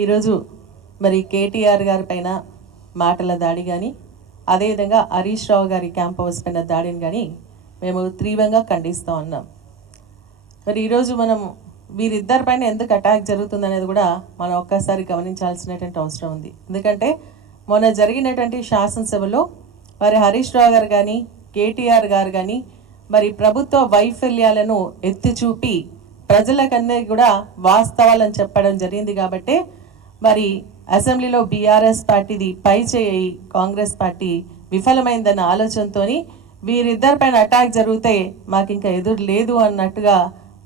ఈరోజు మరి కేటీఆర్ గారి పైన మాటల దాడి కానీ అదేవిధంగా హరీష్ రావు గారి క్యాంప్ హౌస్ పైన దాడిని కానీ మేము తీవ్రంగా ఖండిస్తూ ఉన్నాం. మరి ఈరోజు మనం వీరిద్దరి పైన ఎందుకు అటాక్ జరుగుతుందనేది కూడా మనం ఒక్కసారి గమనించాల్సినటువంటి అవసరం ఉంది. ఎందుకంటే మొన్న జరిగినటువంటి శాసనసభలో మరి హరీష్ రావు గారు కానీ కేటీఆర్ గారు కానీ మరి ప్రభుత్వ వైఫల్యాలను ఎత్తి చూపి ప్రజలకన్నీ కూడా వాస్తవాలను చెప్పడం జరిగింది. కాబట్టి మరి అసెంబ్లీలో బీఆర్ఎస్ పార్టీది పై చేయి కాంగ్రెస్ పార్టీ విఫలమైందన్న ఆలోచనతో వీరిద్దరి పైన అటాక్ జరిగితే మాకు ఇంకా ఎదురు లేదు అన్నట్టుగా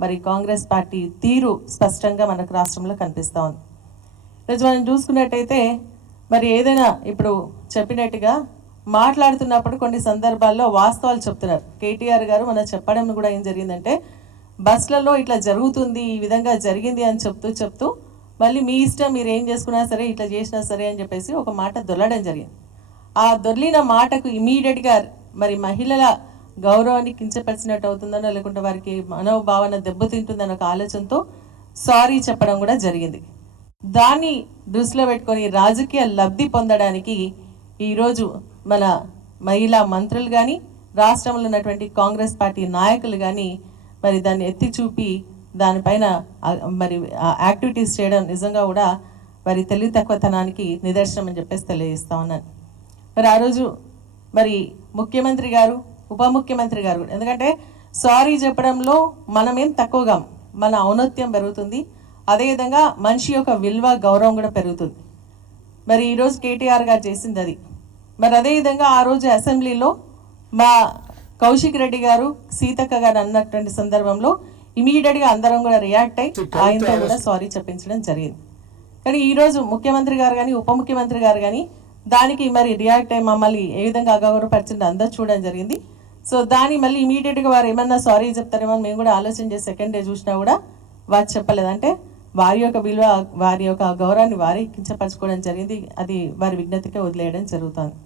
మరి కాంగ్రెస్ పార్టీ తీరు స్పష్టంగా మనకు రాష్ట్రంలో కనిపిస్తూ ఉంది. ఈరోజు మనం చూసుకున్నట్టయితే మరి ఏదైనా ఇప్పుడు చెప్పినట్టుగా మాట్లాడుతున్నప్పుడు కొన్ని సందర్భాల్లో వాస్తవాలు చెప్తున్నారు. కేటీఆర్ గారు మనం చెప్పడం కూడా ఏం జరిగిందంటే బస్లలో ఇట్లా జరుగుతుంది, ఈ విధంగా జరిగింది అని చెప్తూ మళ్ళీ మీ ఇష్టం, మీరు ఏం చేసుకున్నా సరే, ఇట్లా చేసినా సరే అని చెప్పేసి ఒక మాట దొల్లడం జరిగింది. ఆ దొర్లిన మాటకు ఇమీడియట్గా మరి మహిళల గౌరవాన్ని కించపరిచినట్టు అవుతుందనో లేకుంటే వారికి మనోభావన దెబ్బతింటుందన్న ఒక ఆలోచనతో సారీ చెప్పడం కూడా జరిగింది. దాన్ని దృష్టిలో పెట్టుకొని రాజకీయ లబ్ధి పొందడానికి ఈరోజు మన మహిళా మంత్రులు కానీ రాష్ట్రంలో ఉన్నటువంటి కాంగ్రెస్ పార్టీ నాయకులు కానీ మరి దాన్ని ఎత్తి చూపి దానిపైన మరి యాక్టివిటీస్ చేయడం నిజంగా కూడా మరి తెలివి తక్కువతనానికి నిదర్శనం అని చెప్పేసి తెలియజేస్తా ఉన్నాను. మరి ఆ రోజు మరి ముఖ్యమంత్రి గారు, ఉప ముఖ్యమంత్రి గారు, ఎందుకంటే సారీ చెప్పడంలో మనమేం తక్కువగా, మన ఔన్నత్యం పెరుగుతుంది, అదేవిధంగా మనిషి యొక్క విలువ గౌరవం కూడా పెరుగుతుంది. మరి ఈరోజు కేటీఆర్ గారు చేసింది అది. మరి అదేవిధంగా ఆ రోజు అసెంబ్లీలో మా కౌశిక్ రెడ్డి గారు, సీతక్క గారు అన్నటువంటి సందర్భంలో ఇమీడియట్గా అందరం కూడా రియాక్ట్ అయ్యి ఆయనతో కూడా సారీ చెప్పించడం జరిగింది. కానీ ఈరోజు ముఖ్యమంత్రి గారు కానీ ఉప ముఖ్యమంత్రి గారు కానీ దానికి మరి రియాక్ట్ అయ్యి మమ్మల్ని ఏ విధంగా అగౌరవపరిచిందో అందరూ చూడడం జరిగింది. సో దాన్ని మళ్ళీ ఇమీడియట్గా వారు ఏమన్నా సారీ చెప్తారేమో మేము కూడా ఆలోచన చేసి సెకండ్ డే చూసినా కూడా వారు చెప్పలేదు. అంటే వారి యొక్క విలువ, వారి యొక్క గౌరవాన్ని వారి కించపరచుకోవడం జరిగింది. అది వారి విజ్ఞతకే వదిలేయడం జరుగుతుంది.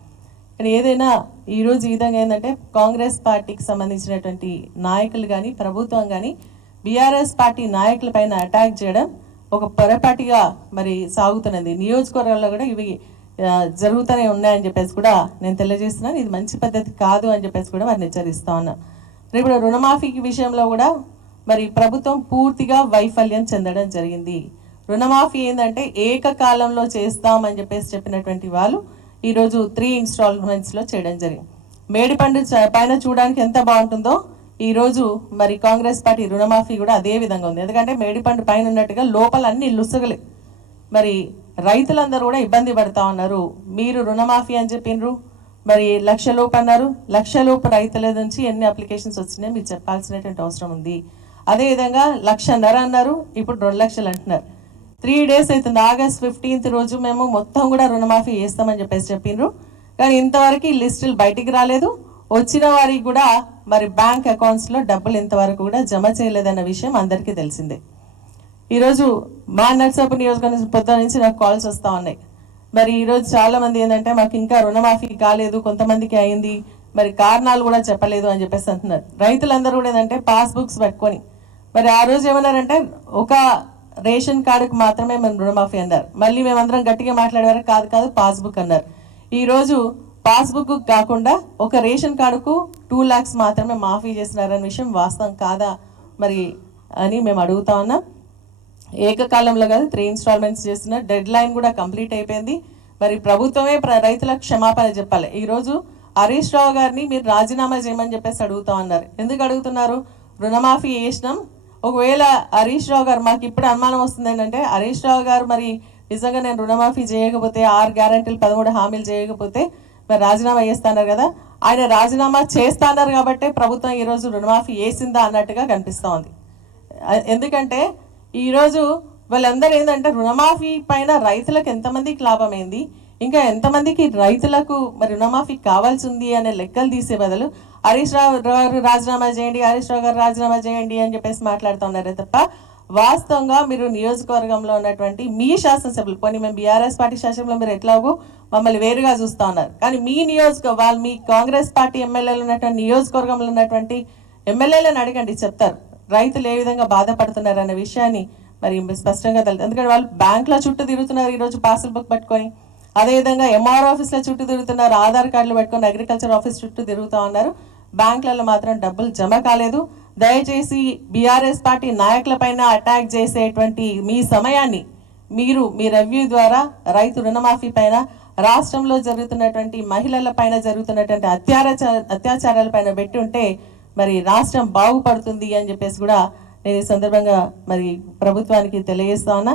కానీ ఏదైనా ఈరోజు ఈ విధంగా ఏంటంటే కాంగ్రెస్ పార్టీకి సంబంధించినటువంటి నాయకులు కానీ ప్రభుత్వం కానీ బీఆర్ఎస్ పార్టీ నాయకుల పైన అటాక్ చేయడం ఒక పొరపాటిగా మరి సాగుతున్నది. నియోజకవర్గాల్లో కూడా ఇవి జరుగుతూనే ఉన్నాయని చెప్పేసి కూడా నేను తెలియజేస్తున్నాను. ఇది మంచి పద్ధతి కాదు అని చెప్పేసి కూడా వారిని హెచ్చరిస్తా ఉన్నాను. ఇప్పుడు రుణమాఫీకి విషయంలో కూడా మరి ప్రభుత్వం పూర్తిగా వైఫల్యం చెందడం జరిగింది. రుణమాఫీ ఏంటంటే ఏకకాలంలో చేస్తామని చెప్పేసి చెప్పినటువంటి వాళ్ళు ఈరోజు 3 ఇన్స్టాల్మెంట్స్లో చేయడం జరిగింది. మేడిపండు పైన చూడడానికి ఎంత బాగుంటుందో ఈరోజు మరి కాంగ్రెస్ పార్టీ రుణమాఫీ కూడా అదే విధంగా ఉంది. ఎందుకంటే మేడిపండు పైన ఉన్నట్టుగా లోపల అన్ని లుసగలే. మరి రైతులందరూ కూడా ఇబ్బంది పడతా ఉన్నారు. మీరు రుణమాఫీ అని చెప్పినారు, మరి 1,00,000 లోపు అన్నారు. 1,00,000 లోపు రైతుల నుంచి ఎన్ని అప్లికేషన్స్ వచ్చినాయి మీరు చెప్పాల్సినటువంటి అవసరం ఉంది. అదేవిధంగా 1,50,000 అన్నారు, ఇప్పుడు 2,00,000 అంటున్నారు. 3 డేస్ అవుతుంది. ఆగస్ట్ 15th రోజు మేము మొత్తం కూడా రుణమాఫీ చేస్తామని చెప్పేసి చెప్పిండ్రు. కానీ ఇంతవరకు ఈ లిస్టులు బయటికి రాలేదు. వచ్చిన వారికి కూడా మరి బ్యాంక్ అకౌంట్స్లో డబ్బులు ఇంతవరకు కూడా జమ చేయలేదన్న విషయం అందరికీ తెలిసిందే. ఈరోజు మా నర్సాపూర్ నియోజకవర్గం పొద్దు నుంచి నాకు కాల్స్ వస్తూ ఉన్నాయి. మరి ఈరోజు చాలామంది ఏంటంటే మాకు ఇంకా రుణమాఫీ కాలేదు, కొంతమందికి అయింది, మరి కారణాలు కూడా చెప్పలేదు అని చెప్పేసి అంటున్నారు. రైతులందరూ కూడా ఏంటంటే పాస్బుక్స్ పెట్టుకొని మరి ఆ రోజు ఏమన్నారంటే ఒక రేషన్ కార్డుకు మాత్రమే మేము రుణమాఫీ అన్నారు. మళ్ళీ మేమందరం గట్టిగా మాట్లాడేవారు కాదు పాస్బుక్ అన్నారు. ఈరోజు పాస్బుక్ కాకుండా ఒక రేషన్ కార్డుకు 2 lakhs మాత్రమే మాఫీ చేస్తున్నారనే విషయం వాస్తవం కాదా మరి అని మేము అడుగుతా ఉన్నాం. ఏకకాలంలో కాదు 3 ఇన్స్టాల్మెంట్స్ చేస్తున్నారు. డెడ్ లైన్ కూడా కంప్లీట్ అయిపోయింది. మరి ప్రభుత్వమే రైతులకు క్షమాపణ చెప్పాలి. ఈరోజు హరీష్ రావు గారిని మీరు రాజీనామా చేయమని చెప్పేసి అడుగుతా ఉన్నారు. ఎందుకు అడుగుతున్నారు? రుణమాఫీ చేసినాం. ఒకవేళ హరీష్ రావు గారు, మాకు ఇప్పుడు అనుమానం వస్తుంది ఏంటంటే హరీష్ రావు గారు మరి నిజంగా నేను రుణమాఫీ చేయకపోతే 6 గ్యారంటీలు 13 హామీలు చేయకపోతే మరి రాజీనామా చేస్తున్నారు కదా, ఆయన రాజీనామా చేస్తున్నారు కాబట్టి ప్రభుత్వం ఈరోజు రుణమాఫీ వేసిందా అన్నట్టుగా కనిపిస్తూ ఉంది. ఎందుకంటే ఈరోజు వాళ్ళందరూ ఏంటంటే రుణమాఫీ పైన రైతులకు ఎంతమందికి లాభమైంది, ఇంకా ఎంతమందికి రైతులకు మరి రుణమాఫీ కావాల్సి ఉంది అనే లెక్కలు తీసే బదులు హరీష్ రావు గారు రాజీనామా చేయండి, హరీష్ రావు గారు రాజీనామా చేయండి అని చెప్పేసి మాట్లాడుతున్నారే తప్ప వాస్తవంగా మీరు నియోజకవర్గంలో ఉన్నటువంటి మీ శాసనసభ్యులు, పోనీ మేము బీఆర్ఎస్ పార్టీ శాసనసభ్యులు మీరు ఎట్లాగో మమ్మల్ని వేరుగా చూస్తూ ఉన్నారు, కానీ మీ వాళ్ళు మీ కాంగ్రెస్ పార్టీ ఎమ్మెల్యేలు ఉన్నటువంటి నియోజకవర్గంలో ఉన్నటువంటి ఎమ్మెల్యేలను అడగండి, చెప్తారు రైతులు ఏ విధంగా బాధపడుతున్నారు అనే విషయాన్ని మరి స్పష్టంగా తెలుసు. ఎందుకంటే వాళ్ళు బ్యాంకుల చుట్టూ తిరుగుతున్నారు ఈరోజు పాస్బుక్ బుక్ పట్టుకొని, అదేవిధంగా ఎంఆర్ ఆఫీస్ల చుట్టూ తిరుగుతున్నారు, ఆధార్ కార్డులు పెట్టుకొని అగ్రికల్చర్ ఆఫీస్ చుట్టూ తిరుగుతూ ఉన్నారు. బ్యాంకులలో మాత్రం డబ్బులు జమ కాలేదు. దయచేసి బీఆర్ఎస్ పార్టీ నాయకులపైన అటాక్ చేసేటువంటి మీ సమయాన్ని మీరు మీ రెవ్యూ ద్వారా రైతు రుణమాఫీ పైన, రాష్ట్రంలో జరుగుతున్నటువంటి మహిళల పైన జరుగుతున్నటువంటి అత్యాచారాల పైన పెట్టి ఉంటే మరి రాష్ట్రం బాగుపడుతుంది అని చెప్పేసి కూడా నేను ఈ సందర్భంగా మరి ప్రభుత్వానికి తెలియజేస్తా ఉన్నా.